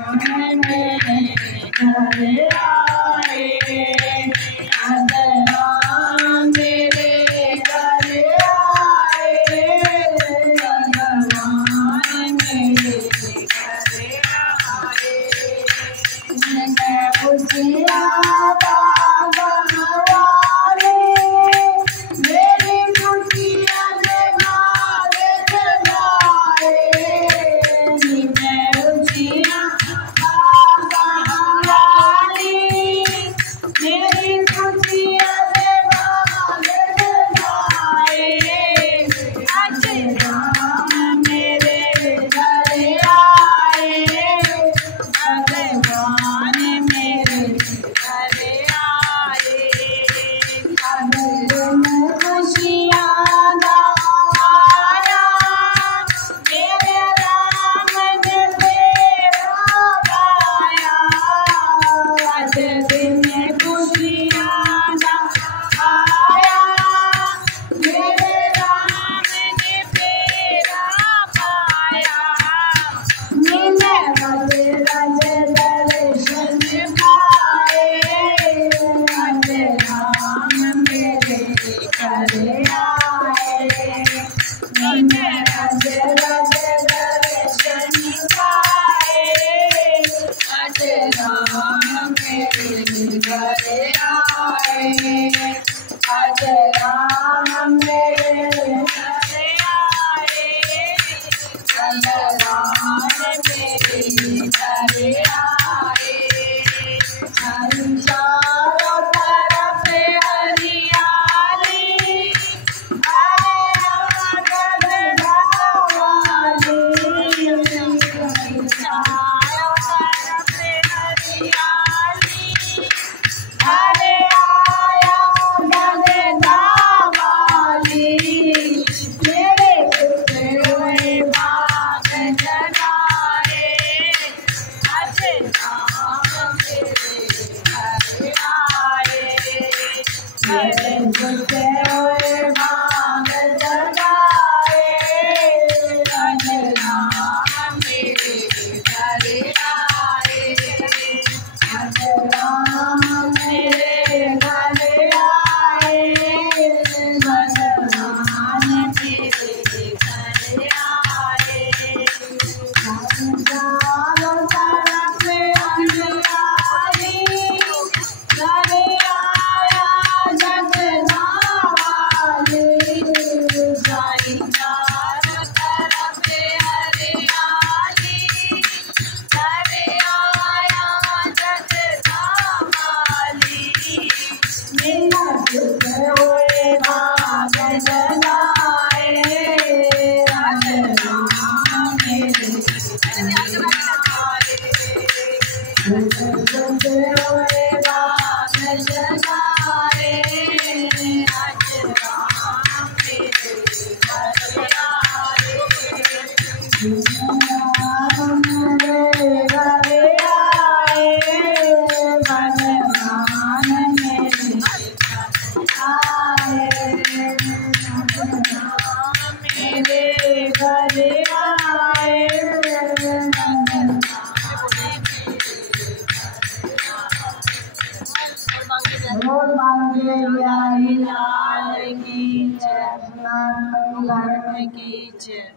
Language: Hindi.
मेरे घर आए, भगवान मेरे घर आए, भगवान मेरे घर आए। मैं पूछिया बाबा वाले, मेरी खुशियाँ जगाए जगाए। मैं पूछिया बाबा वाले, मेरी खुशियाँ जगाए जगाए। आज राम मेरे घर आए, भगवान मेरे घर आए। अब मैं खुशियाँ गाया, मेरे राम ने तेरा गाया। आज दिन खुशियाँ गाया, मेरे राम ने तेरा पाया। मिले रज रज दर्शन पाए, आज राम मेरे घर आए। मिले रज रज दर्शन पाए, आज राम मेरे घर आए। आज राम मेरे घर आए, भगवान मेरे घर आए। चारों तरफ हरियाली, आया गगनवाली। चारों तरफ हरियाली, अरे आया गगनवाली। मेरे टूटे हुए बाग जगाए, आज राम मेरे घर आए। मेरे टूटे हुए बाग जगाए, आज राम मेरे घर आए। आज राम मेरे घर आए, भगवान मेरे घर आए। चारों तरफ हरियाली, घर आया जगदम्बावाली। चारों तरफ हरियाली, घर आया जगदम्बावाली। मेरा टूटे हुए बाग जगाए, आज राम मेरे घर आए। टूटे हुए बाग जगाए, आज राम मेरे घर आए। राम मेरे घर आए, भगवान मेरे आए। राम मेरे घर आए, बोल बांके बिहारी लाल की जय, की जय।